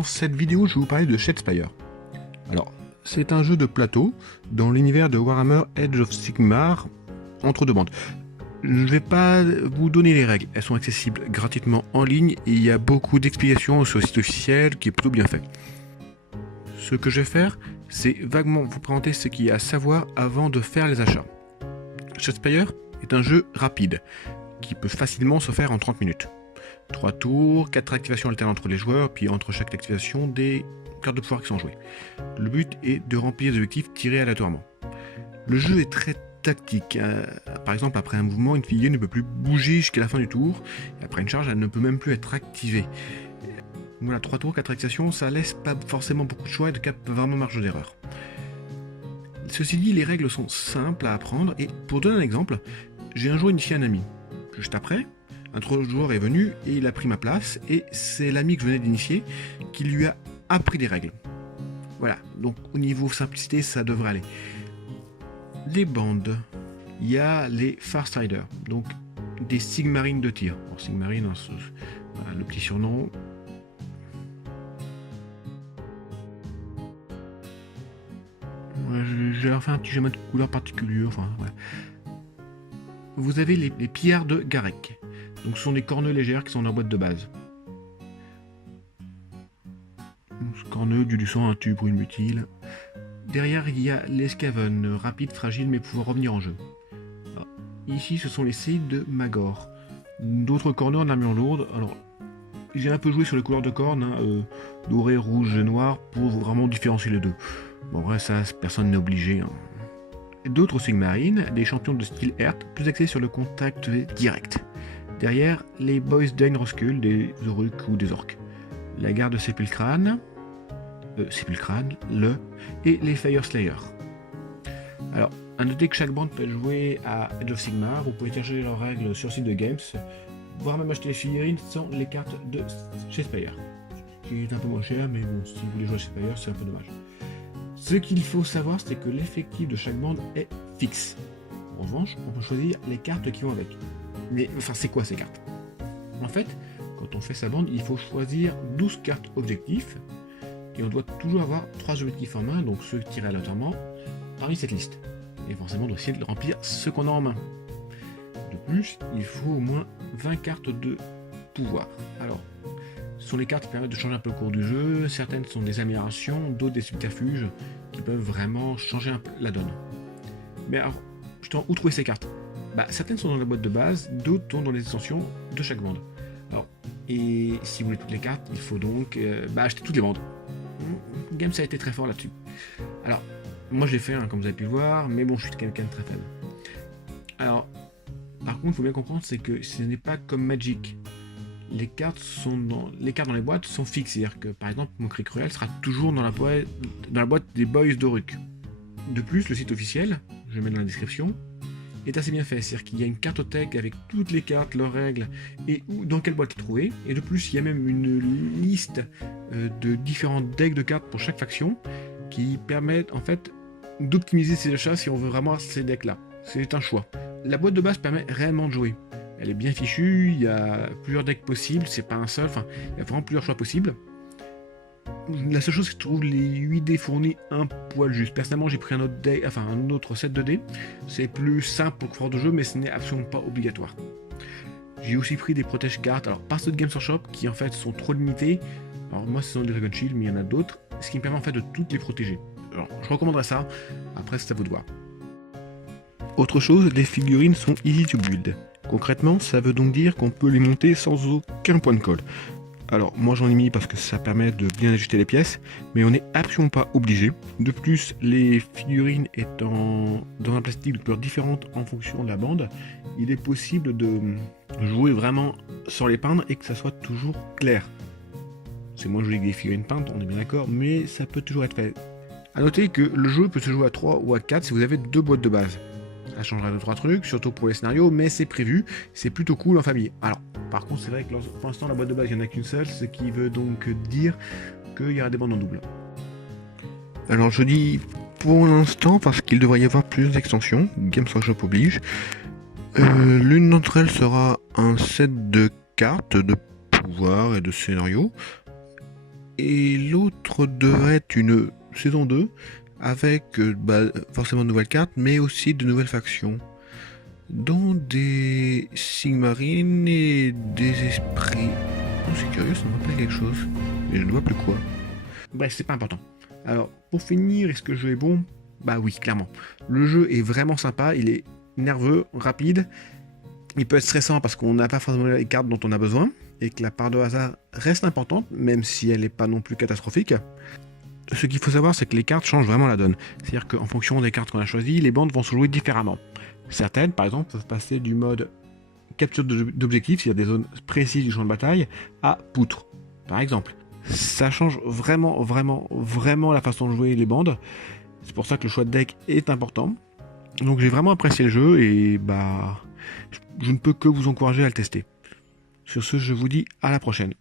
Dans cette vidéo, je vais vous parler de Shadespire. Alors, c'est un jeu de plateau dans l'univers de Warhammer Age of Sigmar entre deux bandes. Je ne vais pas vous donner les règles, elles sont accessibles gratuitement en ligne et il y a beaucoup d'explications sur le site officiel qui est plutôt bien fait. Ce que je vais faire, c'est vaguement vous présenter ce qu'il y a à savoir avant de faire les achats. Shadespire est un jeu rapide qui peut facilement se faire en 30 minutes. 3 tours, 4 activations alternes entre les joueurs, puis entre chaque activation, des cartes de pouvoir qui sont jouées. Le but est de remplir les objectifs tirés aléatoirement. Le jeu est très tactique. Par exemple, après un mouvement, une figurine ne peut plus bouger jusqu'à la fin du tour, et après une charge, elle ne peut même plus être activée. Voilà, 3 tours, 4 activations, ça laisse pas forcément beaucoup de choix et de cap vraiment marge d'erreur. Ceci dit, les règles sont simples à apprendre, et pour donner un exemple, j'ai un jour initié un ami. Juste après, un autre joueur est venu et il a pris ma place, et c'est l'ami que je venais d'initier qui lui a appris les règles. Voilà, donc au niveau simplicité, ça devrait aller. Les bandes, il y a les Farsiders, donc des Sigmarines de tir. Alors, Sigmarine, voilà, le petit surnom. J'ai leur fait un petit schéma de couleur particulier. Enfin, ouais. Vous avez les pillards de Garek. Donc ce sont des corneux légères qui sont dans la boîte de base. Corneux, du sang, un tube ou une mutile. Derrière, il y a les Skaven, rapides, fragiles, mais pouvant revenir en jeu. Alors, ici, ce sont les Seïdes de Magor. D'autres corneux en armure lourde. Alors, j'ai un peu joué sur les couleurs de cornes, doré, rouge et noir, pour vraiment différencier les deux. Bon, vrai, ça, personne n'est obligé. D'autres Sigmarines, des champions de style Earth, plus axés sur le contact direct. Derrière, les Boys Dane Roskul, des Oruks ou des Orques. La garde Sépulcrane, et les Fire Slayers. Alors, à noter que chaque bande peut être jouée à Age of Sigmar, vous pouvez chercher leurs règles sur le site de Games, voire même acheter les figurines sans les cartes de Shadespire. Qui est un peu moins cher, mais bon, si vous voulez jouer à Shadespire, c'est un peu dommage. Ce qu'il faut savoir, c'est que l'effectif de chaque bande est fixe. En revanche, on peut choisir les cartes qui vont avec. Mais enfin, c'est quoi ces cartes? En fait, quand on fait sa bande, il faut choisir 12 cartes objectifs, et on doit toujours avoir 3 objectifs en main, donc ceux tirés aléatoirement, parmi cette liste. Et forcément, on doit essayer de remplir ceux qu'on a en main. De plus, il faut au moins 20 cartes de pouvoir. Alors, ce sont les cartes qui permettent de changer un peu le cours du jeu, certaines sont des améliorations, d'autres des subterfuges, qui peuvent vraiment changer un peu la donne. Mais alors, justement, où trouver ces cartes? Certaines sont dans la boîte de base, d'autres sont dans les extensions de chaque bande. Alors, et si vous voulez toutes les cartes, il faut donc acheter toutes les bandes. Games a été très fort là-dessus. Alors, moi je l'ai fait, comme vous avez pu le voir, mais bon, je suis quelqu'un de très faible. Alors, par contre, il faut bien comprendre, c'est que ce n'est pas comme Magic. Les cartes dans les boîtes sont fixes, c'est-à-dire que par exemple, mon cri cruel sera toujours dans la boîte des Boys d'Oruk. De plus, le site officiel, je le mets dans la description, est assez bien fait, c'est-à-dire qu'il y a une cartothèque avec toutes les cartes, leurs règles et dans quelle boîte les trouver. Et de plus, il y a même une liste de différents decks de cartes pour chaque faction qui permettent en fait d'optimiser ses achats si on veut vraiment ces decks-là. C'est un choix. La boîte de base permet réellement de jouer. Elle est bien fichue, il y a plusieurs decks possibles, c'est pas un seul, enfin, il y a vraiment plusieurs choix possibles. La seule chose, c'est que je trouve les 8 dés fournis un poil juste. Personnellement, j'ai pris un autre set de dés. C'est plus simple pour le confort de jeu, mais ce n'est absolument pas obligatoire. J'ai aussi pris des protège cartes, alors pas ceux de Games Workshop, qui en fait sont trop limités. Alors moi, ce sont des Dragon Shield, mais il y en a d'autres, ce qui me permet en fait de toutes les protéger. Alors, je recommanderais ça, après c'est à vous de voir. Autre chose, les figurines sont easy to build. Concrètement, ça veut donc dire qu'on peut les monter sans aucun point de colle. Alors, moi j'en ai mis parce que ça permet de bien ajuster les pièces, mais on n'est absolument pas obligé. De plus, les figurines étant dans un plastique de couleurs différentes en fonction de la bande, il est possible de jouer vraiment sans les peindre et que ça soit toujours clair. C'est moins joli que des figurines peintes, on est bien d'accord, mais ça peut toujours être fait. A noter que le jeu peut se jouer à 3 ou à 4 si vous avez 2 boîtes de base. Ça changera 2-3 trucs, surtout pour les scénarios, mais c'est prévu, c'est plutôt cool en famille. Alors, par contre, c'est vrai que pour l'instant, la boîte de base, il n'y en a qu'une seule, ce qui veut donc dire qu'il y aura des bandes en double. Alors, je dis pour l'instant parce qu'il devrait y avoir plusieurs extensions, Games Workshop oblige. L'une d'entre elles sera un set de cartes de pouvoir et de scénario. Et l'autre devrait être une saison 2 avec forcément de nouvelles cartes, mais aussi de nouvelles factions, dont des Sigmarines et des esprits. Oh, c'est curieux, ça me rappelle quelque chose, mais je ne vois plus quoi. Bref, c'est pas important. Alors, pour finir, est-ce que le jeu est bon? Bah oui, clairement. Le jeu est vraiment sympa, il est nerveux, rapide. Il peut être stressant parce qu'on n'a pas forcément les cartes dont on a besoin, et que la part de hasard reste importante, même si elle n'est pas non plus catastrophique. Ce qu'il faut savoir, c'est que les cartes changent vraiment la donne. C'est-à-dire qu'en fonction des cartes qu'on a choisies, les bandes vont se jouer différemment. Certaines, par exemple, peuvent passer du mode capture d'objectifs, c'est-à-dire des zones précises du champ de bataille, à poutre, par exemple. Ça change vraiment la façon de jouer les bandes. C'est pour ça que le choix de deck est important. Donc j'ai vraiment apprécié le jeu et je ne peux que vous encourager à le tester. Sur ce, je vous dis à la prochaine.